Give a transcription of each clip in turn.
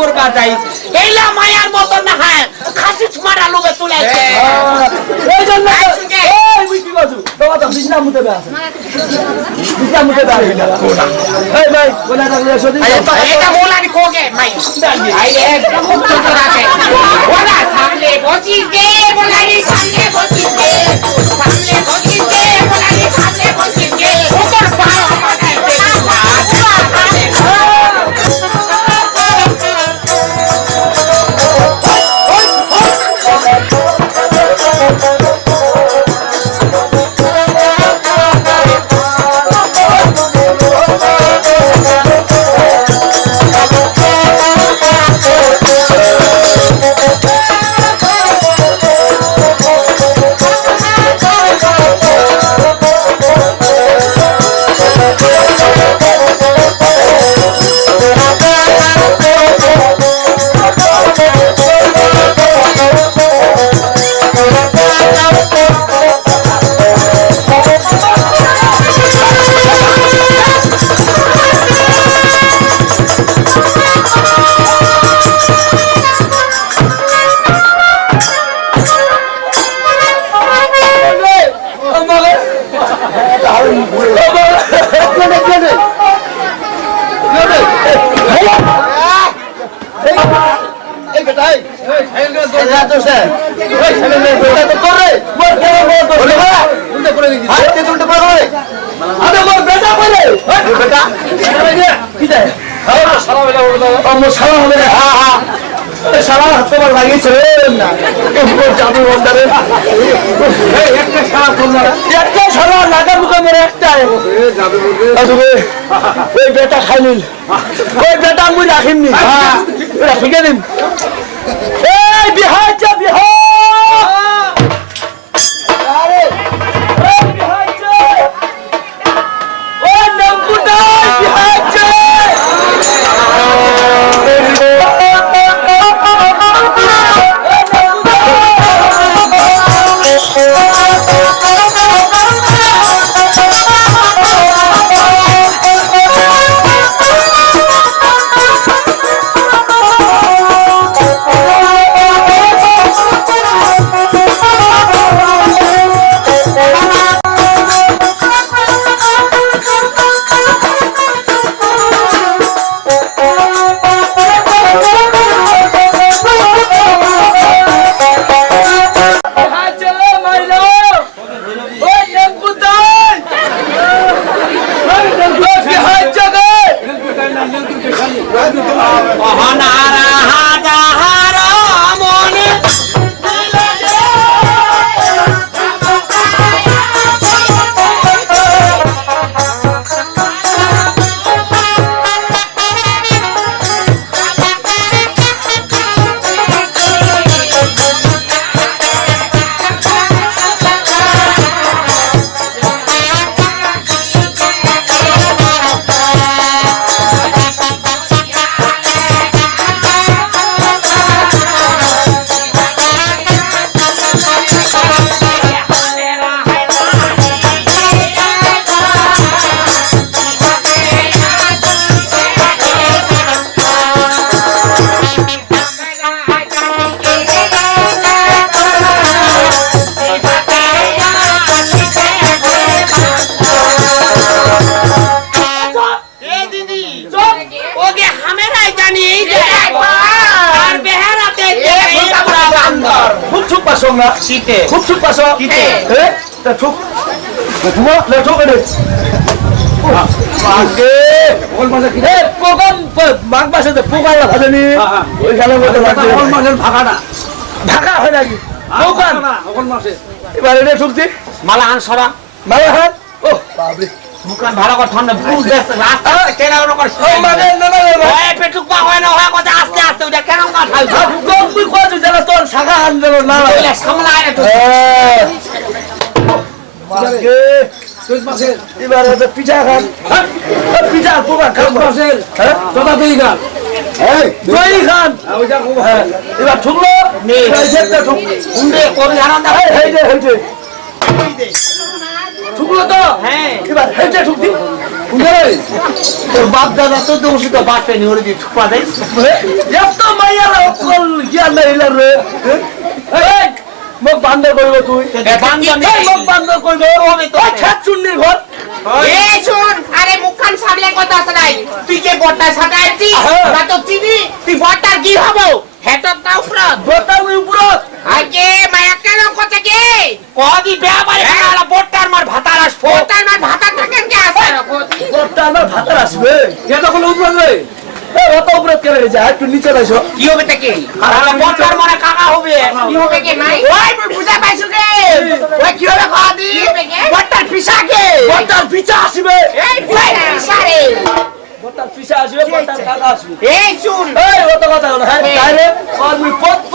পড়বা যাই। এইলা মায়ার মতো না হয় খাসি মারা লোকে তুলে এই জন্য এই বুঝি বাজু বাবা তো বিছনা মুতে আছে বিছনা মুতে আছে এই ভাই কোনা থাকলে সদি এটা মোলানি কোগে মাই আই রে মুক্ত করাতে ওরা সামনে বসিস দে মোলানি সামনে বসিস দে সারা বেলা বলে। ও মোর সারা হবে না। এই সারা হাত তোমার লাগিয়েছে না। জাদু বন্দারে এই একটা সারা করলা একটা সারা লাগা মুখে মেরে একটাই জাদু রে ওই বেটা খাইলিল ওই বেটা মুই রাখিমনি। রাখিকে দিম। এই বিহার যা বিহার অহনারা হাজার পাসো না শীতে খুব ছুপ পাসো কিতে? এ তা ছুপ লেঠুমা লেঠু করে আগে ওল মাঝে কি এ প্রোগ্রাম মাঘ মাসে তো প্রোগ্রাম ভাজনি ওই গানে মধ্যে লাগবে ওল মাসের ভাগাটা ভাগা হয় নাকি প্রোগ্রাম ওল মাসে এবার এটা ঠুকছি মালা আন সরা মানে হাত ও বাবরে মুখরান ভালো করে ঠান্ডা বুঝ দেশ রাস্তা। কেনা ওরকম করে মানে না না না ওই পেটুক পা হয় না হয় কথা আস্তে আস্তে ওটা কেন না খাই কইছো যারা তোর শাখা আন দেব না ওইলা সামলায় একটু এবারে তো পিঠা খান। পিঠা প্রোগ্রাম খান। মাসের হ্যাঁ দুই খান। দই খান। হ্যাঁ, এবার ঠুকলো। নে। এই যে একটা ঠুক। উন্ডে করে আনন্দ এই, এই যে, এই যে। ঠুক ঢুকলো তো? হ্যাঁ। এবার হেঁটে ঢুকতি তোর বাপ দাদা তো দোষিত বাপে নিয়ে ওরে দিয়ে ঠুপা দেয়। এত মাইয়ার অকল জ্ঞান নাই এলার রে মোক বান্দর কইব তুই। মোক বান্দর কইব হবে তো। ওই খেত চুন্নির ঘর। এই শুন আরে মুখখান সামলে কথা শোনাই তুই কে বট্টা সাজাইছি হ্যাঁ। না তো চিনি তুই বট্টার কি হব তা উপরত দোতার উপরত আগে মায়া কেন কথা কে কদি বেয়া বাড়ি কালা বট্টার মার ভাতার আসব। বট্টার মার ভাতার থাকেন কে আসে কদি দোতটা আমার ভাতার আসবে। কে তখন উপরত রে এ অত উপরত কেন যা একটু নিচে রাখো কি হবে তাকে আরে বট্টার মারা কাকা হবে। কি হবে? কে নাই? ওই মুই বুঝা পাইছো কে? ওই কি হবে কদি? বট্টার পিসা কে? বটার পিছা আসবে। এই পিসা রে বটার পিছা আসবে বটার কাকা আসবে। এই শুন এই অত কথা হলো হ্যাঁ তাহলে আর মুই পত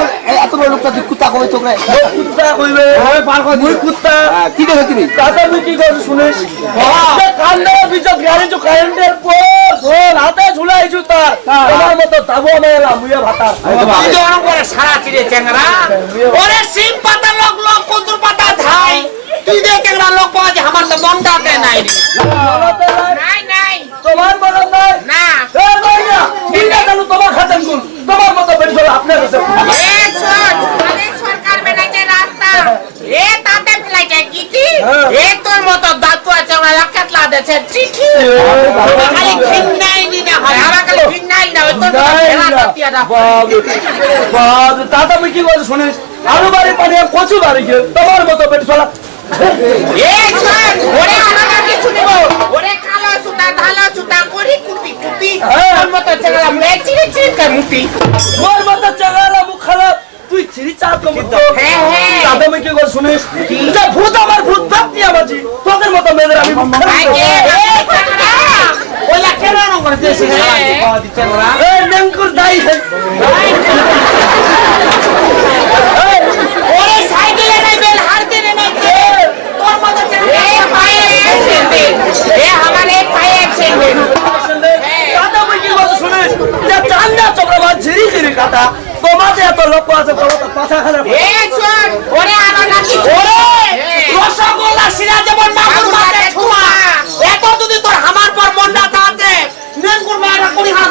বড় লোকটা তুই কুত্তা কুত্তা কইবে। মুই কুত্তা। কি দেখে তুমি মুই কি করছি শুনিস? যে কান্দা বিচত গাড়ি চো কারেন্টের পোল পোল হাতে ঝুলাইছু তার। তোমার মতো দাবো মুইয়া ভাতা। তুই করে সারা চিরে চ্যাংরা? ওরে সিম পাতা লোক লোক কচুর পাতা ধাই। তুই দেখ চ্যাংরা লোক পাওয়া যায় আমার তো মনটা দেয় নাই রে। নাই নাই। তোমার মনে নাই না এ মাইয়া ঠিক আছে তোমার খাতেন কোন তোমার মতো বেড়ি চলে আপনার কাছে এ শোন আরে সরকার বেলাইছে রাস্তা এ তাতে ফেলাইছে কি কি এ তোর মতো দাঁতু আছে ওরা লাখাত লাদেছে চিঠি। আমার খালি ঘিন্নাই দিনা হয় আমার খালি ঘিন্নাই না ওই তোর মতো ফেলা দাঁতিয়া দা বাবা দাদা মুই কি করছি শুনিস? আলু বাড়ি পানি কচু বাড়ি গিয়ে তোমার মতো বেড়ি চলা। এ শোন ওরে আমাকে কিছু নিব ওরে কালো সুতা ধালো সুতা করি কুটি কুটি তোর মতো চেগলা মে চিরি কে মুটি। মোর মতো চাগালা মুখ খারাপ। তুই চিরি চা কম হ্যাঁ হ্যাঁ। দাদা মুই কি শুনিস? যা ভূত আমার ভূত ভাবতি আমাজি তোদের মতো মেয়েদের আমি ওই ওলা কেন করে দিয়েছে খাওয়া দিচ্ছে ওরা এই ওরে সাইকেলে নাই বেল হারতে নাই কে তোর মতো চেগলা এ পায়ে ছেড়ে এ আমারে পায়ে ছেড়ে দাদা মুই কি করছি শুনিস যে চান্দা চক্রবাদ ঝিরি ঝিরি কাটা তোমাদের এত লোক আছে তোমার তো পাছা খারাপ এ শোন ওরে আমার নাকি ওরে রসগোল্লা সিরা যেমন মাগুর মাছে ঠুয়া এত যদি তোর হামার পর মন্ডা আছে নেঙ্গুর মায়েরা কোনি হাত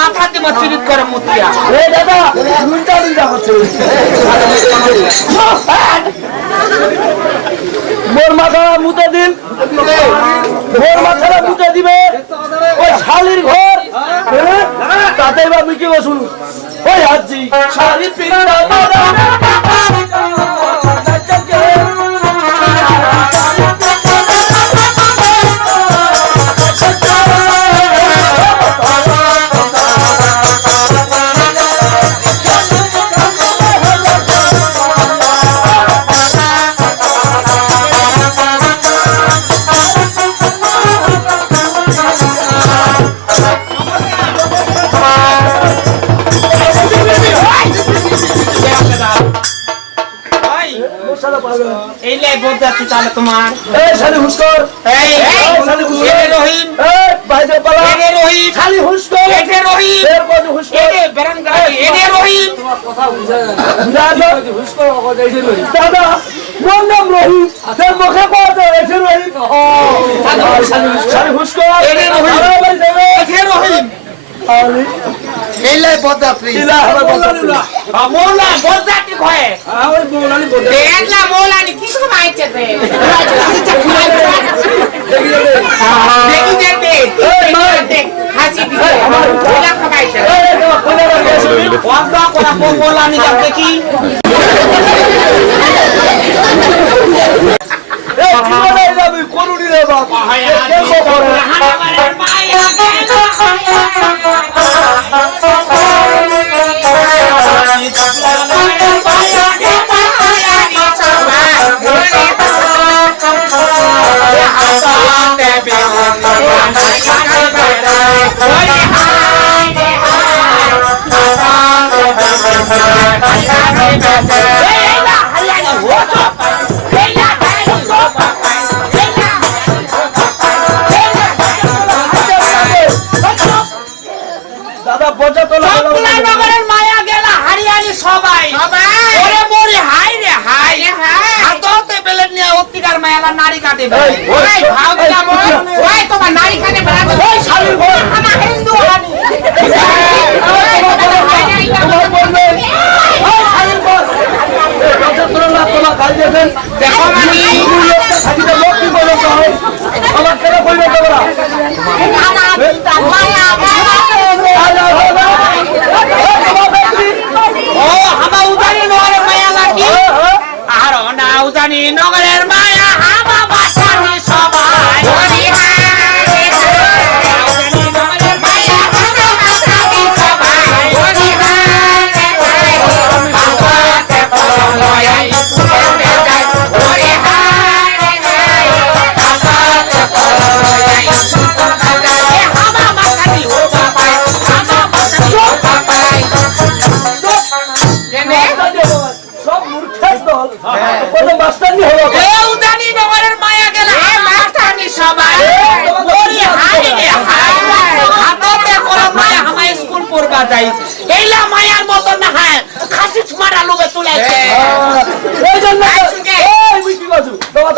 মাথাতে মচিরিত করে মুতিয়া এই দাদা উল্টা উল্টা হচ্ছে। মোর মাথা মুতে দিন। মোর মাথা মুতে দিবে। ওই শালির ঘর। হ্যাঁ? তাতে বা মিকে বসুন। ওই আজি শালি পিন্ডা এই লে বলতে তাহলে তোমার। এই শালি হুস্কর এই এই শালি হুস্কর এরে রহিম। এই বাইরে পালা। এরে রহিম। শালি হুস্কর এরে রহিম। এর কত হুস্কর রহিম। দাদা দাদা মোর নাম রহিম। তোর মুখে কথা এসে রহিম। ও শালি হুস্কর রহিম। রহিম। আরে এইলাই বদাত্রী ইলা হবে বলা মোলা কয়? দেখলা মোলানি কি করে দেখি দেখ হাসি দিছে। মোলা খাবাইছে এই তোমার কোলা রাখে শুনি বন্ধ করা মোলানি যাব দেখি। এই কি বলে যাবি করুনি রে বাপ কেন দাদা বজা তোলা নগরের মায়া গেলা হারিয়ালি সবাই। ওরে মোরে হাই রে হাই। হাততে বেলে নিয়ে অত্তিকার মায়ালা নারী কাটে এই, ওই তোমার নারী কাটে ওই, শালীর মূর্খের দল কোনো মাস্টারনি হলো। কেউ জানি নগরের মায়া গেল। এ মাস্টারনি সবাই। ওরে হাই রে হাই হাততে করে মায়া হামাই স্কুল পড়বা যাই। এইলা মায়ার মত না হয়। খাসি মারা লোকে তুলাইছে এই জন্য তো- আইসুকে। এই বুঝি বাজু,